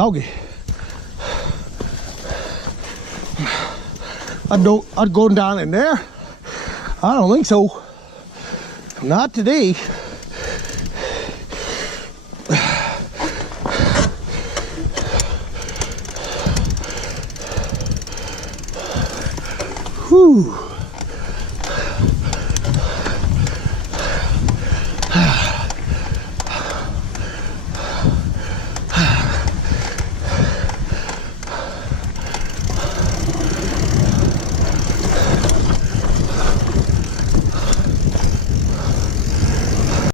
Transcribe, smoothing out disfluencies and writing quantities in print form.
doggy. I'd go down in there. I don't think so. Not today.